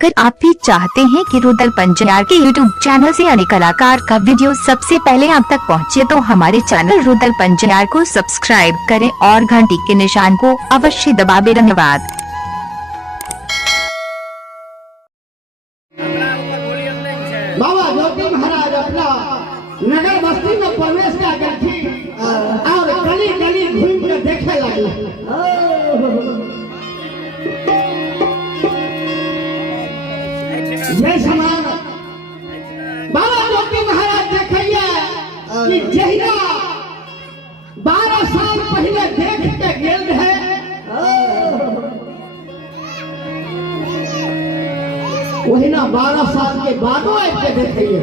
अगर आप भी चाहते हैं कि रुदल पंजयार के यूट्यूब चैनल से अन्य कलाकार का वीडियो सबसे पहले आप तक पहुंचे, तो हमारे चैनल रुदल पंजयार को सब्सक्राइब करें और घंटी के निशान को अवश्य दबाएं। धन्यवाद। बाबा ज्योति महाराज अपना नगर बस्ती में प्रवेश कर गए थी और गली गली घूम कर देखे लगे। ये समान बाबा ज्योति महाराज देखिए कि जहिया 12 साल पहले देख के गेल है, वही ना 12 साल के बादो आके देखिए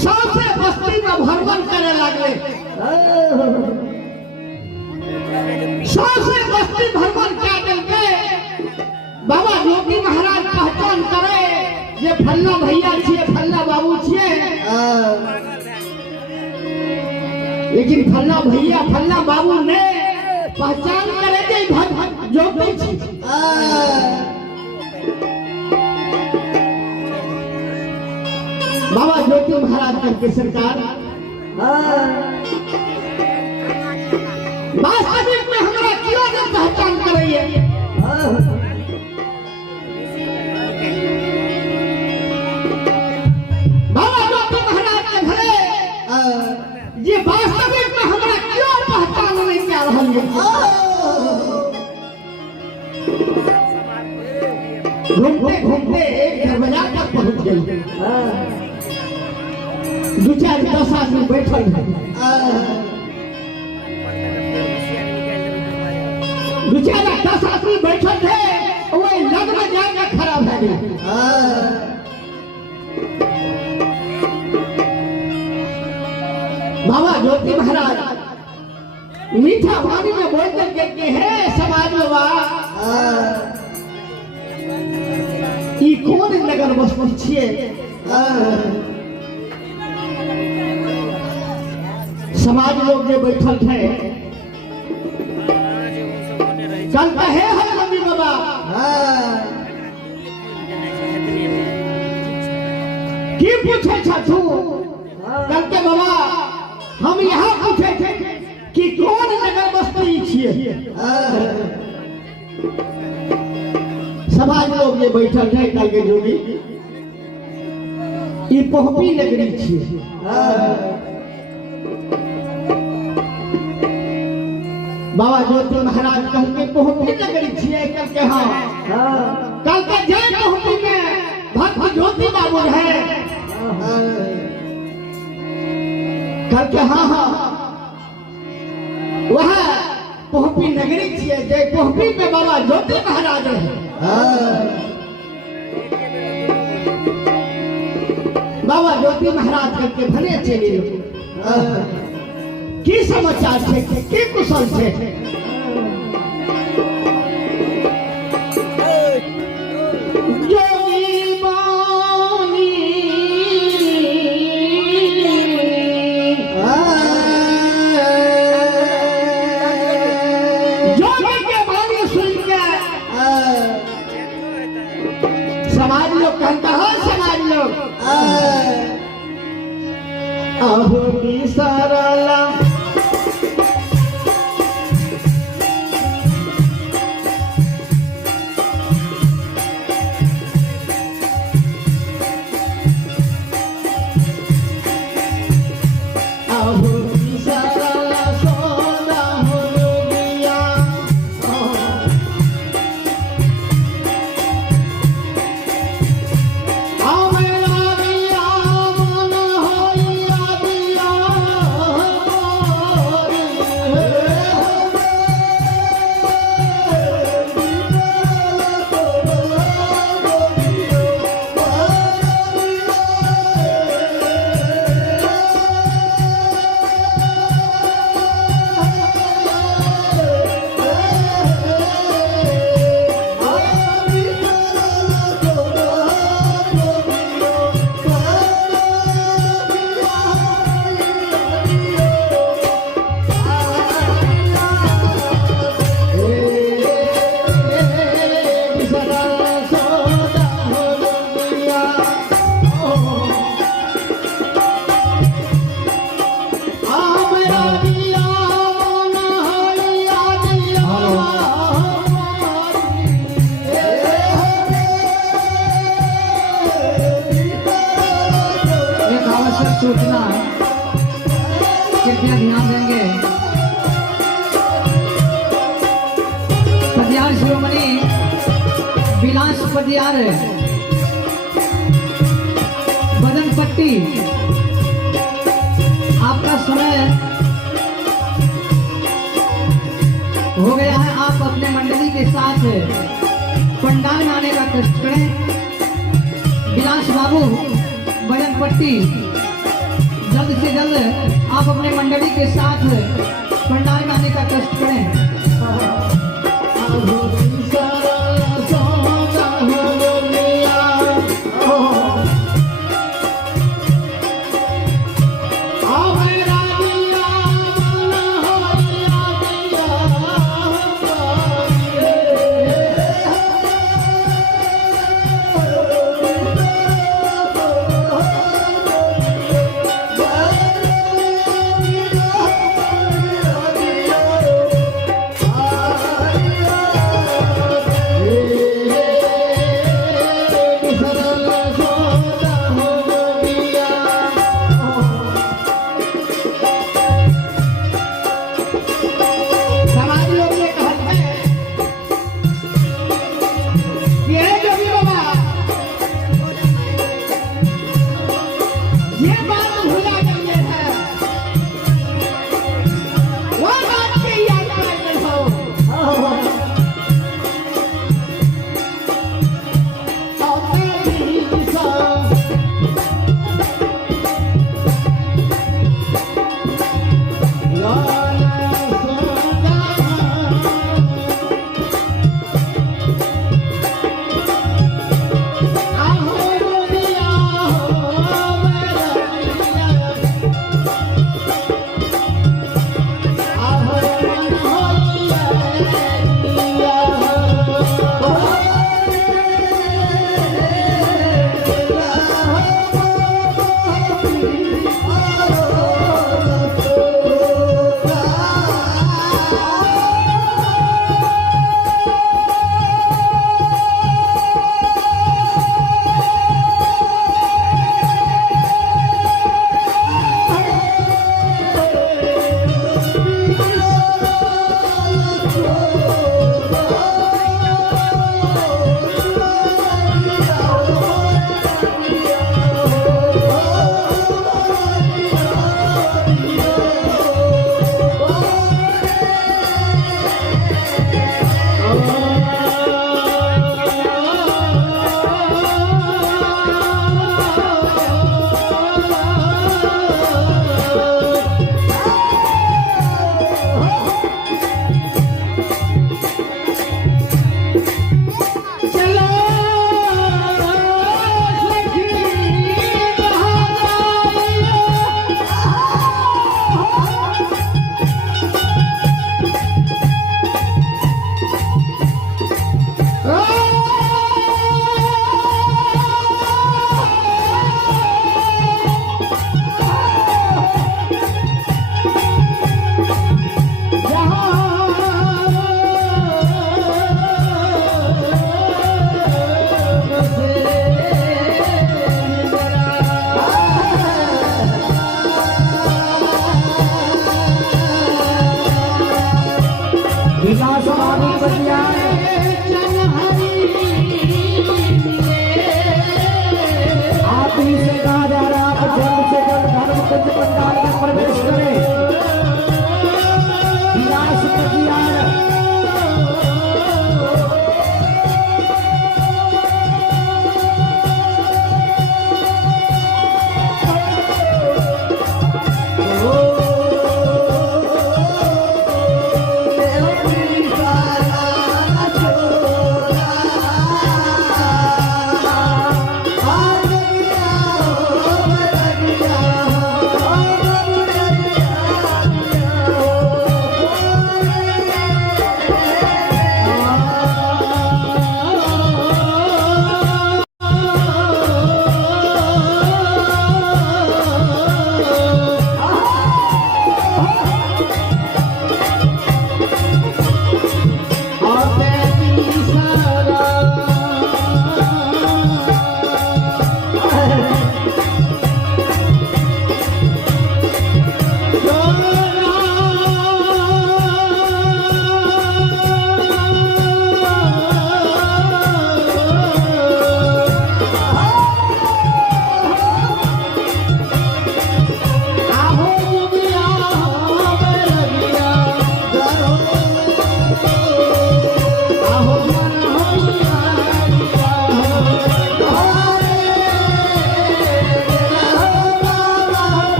सबसे बस्ती में भ्रमण करे लगे। सबसे बस्ती भ्रमण क्या करके बाबा ज्योति महाराज पहचान करे ये फल्ला भैया छिए, फल्ला बाबू छिए, लेकिन फल्ला भैया फल्ला बाबू ने पहचान करे जे ज्योति छी। बाबा ज्योति महाराज करके सरकार वास्तविक में हमरा क्यों न पहचान करैए। बाबा ज्योति महाराज के घरे ये वास्तविक में हमरा क्यों पहचान नहीं कर रहल है। घूमते घूमते एक दरवाजा तक पहुंच गए। 2-4-10 आदमी बैठल है। 2-4-10 आदमी बैठल थे, वही लग में जाकर खड़ा हो गया। बाबा ज्योति महाराज मीठा वाणी में बोल करके कि हे समाज बाबा, ई कौन नगर बस्ती छिए। समाज लोग जो बैठल थे कल कहे है मम्मी बाबा, की पूछे छू कल के बाबा हम यहाँ पूछे थे कि कौन नगर बस्ती छिए। समाज लोग ये बैठल थे कल के जोगी, ये पोहपी नगरी छिए। बाबा ज्योति महाराज कल के पोहपी नगरी छिए। कल के हाँ कल के जय पोहपी में भक्त ज्योति बाबू है। कल के हाँ वह पोहपी नगरी छिए, जय पोहपी में बाबा ज्योति महाराज है। बाबा ज्योति महाराज करके भले चले की समाचार छे, की कुशल छे। जोगी बानी जोगी के बानी सुन के समाज लोग कहता है, समाज लोग अहो की सरला पटियार बदन पट्टी आपका समय हो गया है। आप अपने मंडली के साथ पंडाल में आने का कष्ट करें। विलास बाबू बदन पट्टी जल्द से जल्द आप अपने मंडली के साथ पंडाल में आने का कष्ट करें।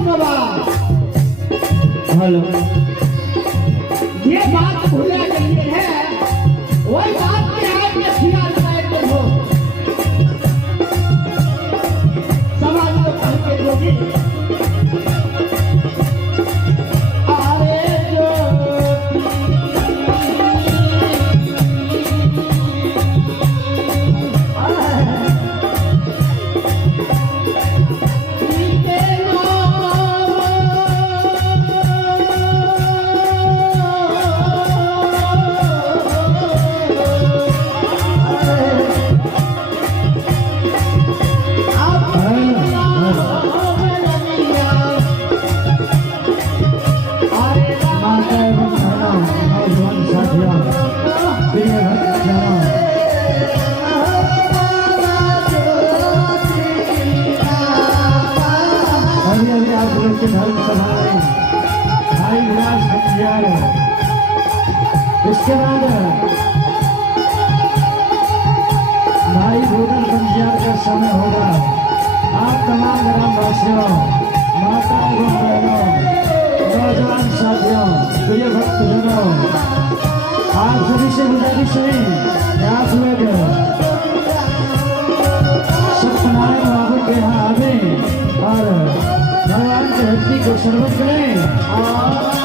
बाबा हेलो ये बात भूले गई है वही बात के हाथ में खिला लगाए थे हो समाज में पढ़ के जोगी अरे माता एवं बहनों नौजवान साथियों प्रिय भक्तजनों अभी अभी आप लोग के धर्म सभा में भाई विलास बंजार इसके बाद भाई रुदल बंजार का समय होगा। आप तमाम ग्रामवासियों माता एवं बहनों नौजवान साथियों प्रिय भक्तजनों आप सभी से गुजारिश है कि आप लोग सत्यनारायण बाबू के यहाँ आवे और भगवान की भक्ति को सर्वत करें।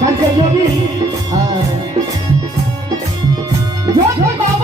करके जोगी जो बाबा